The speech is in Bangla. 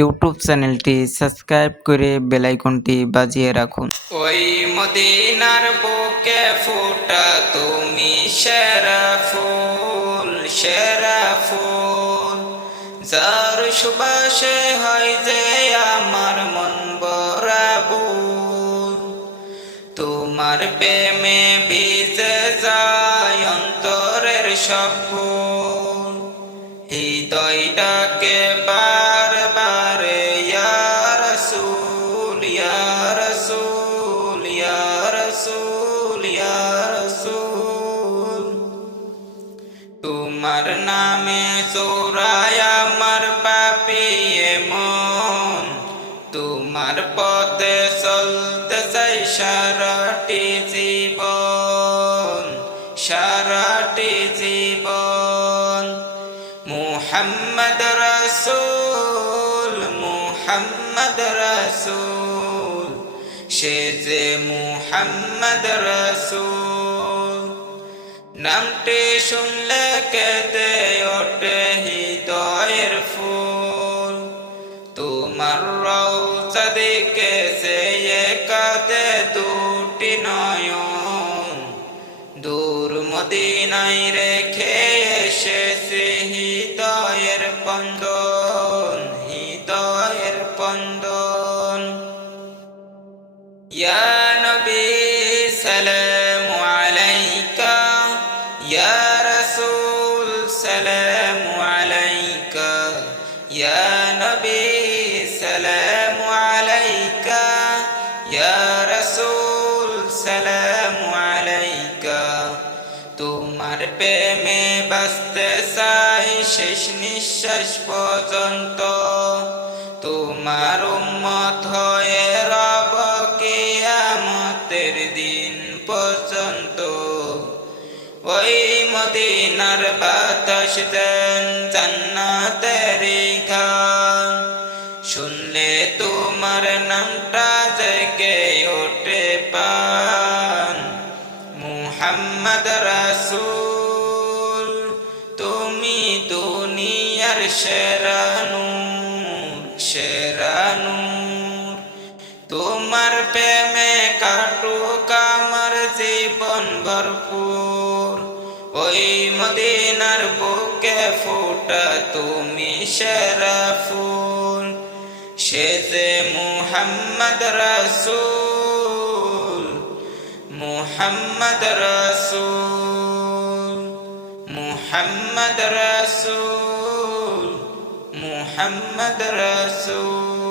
ইউটিউব চ্যানেলটি সাবস্ক্রাইব করে বেল আইকনটি বাজিয়ে রাখুন। ওই মদিনার বুকে ফোটা তুমি সেরা ফুল, সেরা ফুল, যার সুবাসে হয় যে আমার মন বরাবর। তোমার প্রেমে ভিজে যায় অন্তরের সব ফুল, হৃদয়টাকে বারবার ইয়া রাসূল, ইয়া রাসূল, ইয়া রাসূল, ইয়া রাসূল। তোমার নামে চোরায় আমার পাপী মন, তোমার পথে চলতে চাই সারাটি জীবন, সারাটি জীবন। মুহাম্মদ রাসূল, মুহাম্মদ রাসূল, সে যে মুহাম্মদ রাসূল। নামটি শুনলে কেঁদে ওঠে হৃদয়ের ফুল, তোমার রওজা দিকে চেয়ে কাঁদে দুটি নয়ন। দূর মদিনায় রেখে এসেছি হৃদয়ের স্পন্দন, হৃদয়ের স্পন্দন। ইয়া নবী সালামু আলাইকা, ইয়া রাসূল সালামু আলাইকা, ইয়া নবী সালামু আলাইকা, ইয়া রাসূল সালামু আলাইকা। তোমার প্রেমে বাঁচতে চাই শেষ নিঃশ্বাস পর্যন্ত, তোমার উম্মত হয়ে রব কিয়ামতের দিন পর্যন্ত। ওই মদিনার বাতাস দেন জান্নাতের গান, শুনলে তোমার নামটা জেগে ওঠে প্রাণ। মুহাম্মদ রাসূল, তুমি দুনিয়ার সেরা নূর, সেরা নূর। তোমার প্রেমে কাটুক আমার জীবন ভরপুর। ওই মদিনার বুকে ফোটা তুমি সেরা ফুল, সে যে মুহাম্মদ রাসূল, মুহাম্মদ রাসূল, মুহাম্মদ রাসূল, মুহাম্মদ রাসূল।